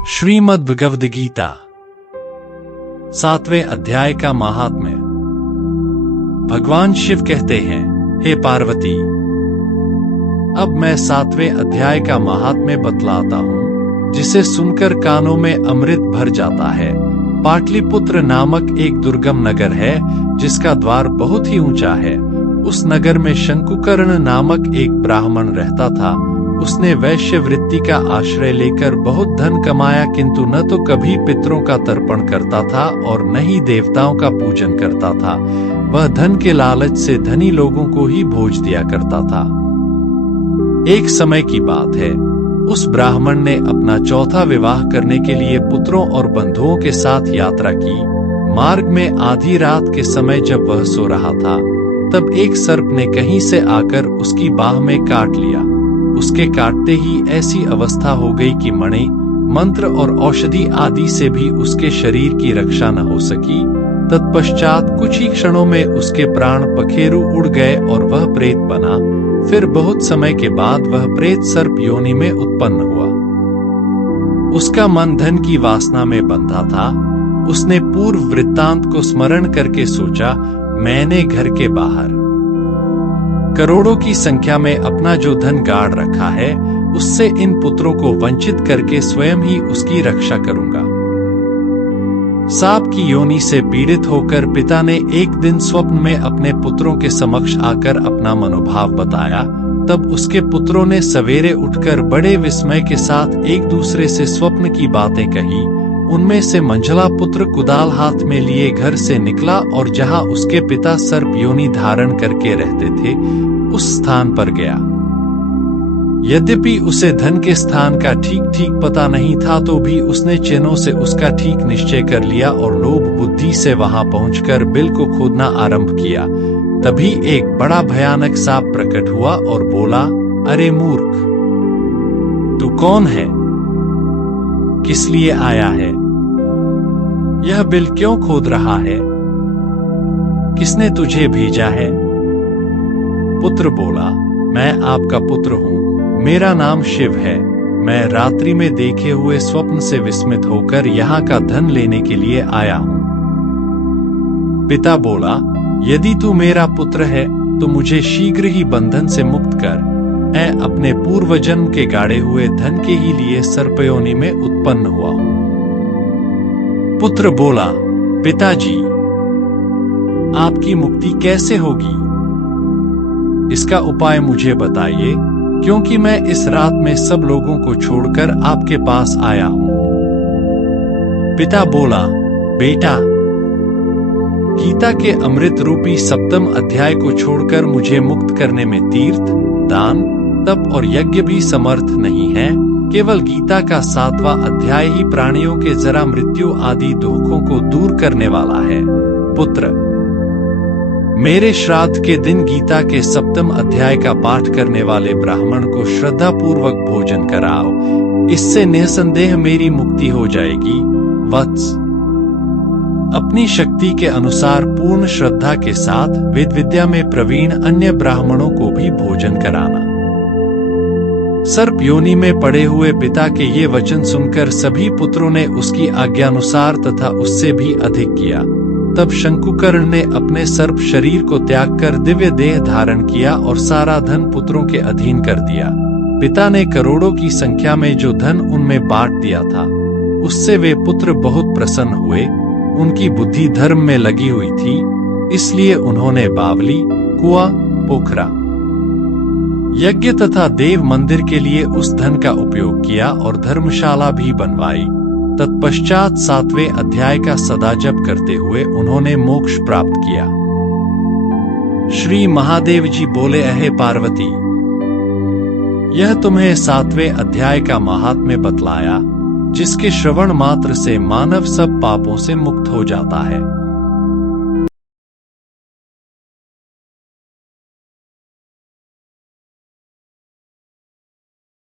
श्रीमद् भगवद गीता 7वें अध्याय का महात्म्य। भगवान शिव कहते हैं, हे पार्वती, अब मैं 7वें अध्याय का महात्म्य बतलाता हूँ, जिसे सुनकर कानों में अमृत भर जाता है। पाटलिपुत्र नामक एक दुर्गम नगर है, जिसका द्वार बहुत ही ऊंचा है। उस नगर में शंकुकर्ण नामक एक ब्राह्मण रहता था। उसने वैश्य वृत्ति का आश्रय लेकर बहुत धन कमाया, किंतु न तो कभी पितरों का तर्पण करता था और न ही देवताओं का पूजन करता था। वह धन के लालच से धनी लोगों को ही भोज दिया करता था। एक समय की बात है, उस ब्राह्मण ने अपना चौथा विवाह करने के लिए पुत्रों और बंधुओं के साथ यात्रा की। मार्ग में आधी रात के समय जब वह सो रहा था, तब एक सर्प ने कहीं से आकर उसकी बाह में काट लिया। उसके काटते ही ऐसी अवस्था हो गई कि मणि, मंत्र और औषधि आदि से भी उसके शरीर की रक्षा न हो सकी। तत्पश्चात कुछ ही क्षणों में उसके प्राण पखेरु उड़ गए और वह प्रेत बना। फिर बहुत समय के बाद वह प्रेत सर्प योनि में उत्पन्न हुआ। उसका मन धन की वासना में बंधा था। उसने पूर्व वृत्तांत को स्मरण करके सोचा, मैंने घर के बाहर करोड़ों की संख्या में अपना जो धन गाड़ रखा है, उससे इन पुत्रों को वंचित करके स्वयं ही उसकी रक्षा करूंगा। सांप की योनि से पीड़ित होकर पिता ने एक दिन स्वप्न में अपने पुत्रों के समक्ष आकर अपना मनोभाव बताया। तब उसके पुत्रों ने सवेरे उठकर बड़े विस्मय के साथ एक दूसरे से स्वप्न की बातें कही। उनमें से मंझला पुत्र कुदाल हाथ में लिए घर से निकला और जहां उसके पिता सर्प योनि धारण करके रहते थे, उस स्थान पर गया। यद्यपि उसे धन के स्थान का ठीक ठीक पता नहीं था, तो भी उसने चिन्हों से उसका ठीक निश्चय कर लिया और लोभ बुद्धि से वहां पहुंचकर बिल को खोदना आरंभ किया। तभी एक बड़ा भयानक सांप प्रकट हुआ और बोला, अरे मूर्ख, तू कौन है? किस लिए आया है? यह बिल क्यों खोद रहा है? किसने तुझे भेजा है? पुत्र बोला, मैं आपका पुत्र हूँ, मेरा नाम शिव है। मैं रात्रि में देखे हुए स्वप्न से विस्मित होकर यहाँ का धन लेने के लिए आया हूँ। पिता बोला, यदि तू मेरा पुत्र है तो मुझे शीघ्र ही बंधन से मुक्त कर। मैं अपने पूर्व जन्म के गाड़े हुए धन के ही लिए सर्पयोनि में उत्पन्न हुआ हूं। पुत्र बोला, पिताजी, आपकी मुक्ति कैसे होगी? इसका उपाय मुझे बताइए, क्योंकि मैं इस रात में सब लोगों को छोड़कर आपके पास आया हूं। पिता बोला, बेटा, गीता के अमृत रूपी 7वें अध्याय को छोड़कर मुझे मुक्त करने में तीर्थ, दान, तप और यज्ञ भी समर्थ नहीं है। केवल गीता का 7वां अध्याय ही प्राणियों के जरा मृत्यु आदि दुखों को दूर करने वाला है। पुत्र, मेरे श्राद्ध के दिन गीता के 7वें अध्याय का पाठ करने वाले ब्राह्मण को श्रद्धा पूर्वक भोजन कराओ। इससे निसंदेह मेरी मुक्ति हो जाएगी। वत्स, अपनी शक्ति के अनुसार पूर्ण श्रद्धा के साथ वेद विद्या में प्रवीण अन्य ब्राह्मणों को भी भोजन कराना। सर्प योनि में पड़े हुए पिता के ये वचन सुनकर सभी पुत्रों ने उसकी आज्ञानुसार तथा उससे भी अधिक किया। तब शंकुकर्ण ने अपने सर्प शरीर को त्याग कर दिव्य देह धारण किया और सारा धन पुत्रों के अधीन कर दिया। पिता ने करोड़ों की संख्या में जो धन उनमें बांट दिया था, उससे वे पुत्र बहुत प्रसन्न हुए। उनकी बुद्धि धर्म में लगी हुई थी, इसलिए उन्होंने बावली, कुआं, पोखरा, यज्ञ तथा देव मंदिर के लिए उस धन का उपयोग किया और धर्मशाला भी बनवाई। तत्पश्चात 7वें अध्याय का सदा जप करते हुए उन्होंने मोक्ष प्राप्त किया। श्री महादेव जी बोले, अहे पार्वती, यह तुम्हें 7वें अध्याय का महात्म्य बतलाया, जिसके श्रवण मात्र से मानव सब पापों से मुक्त हो जाता है।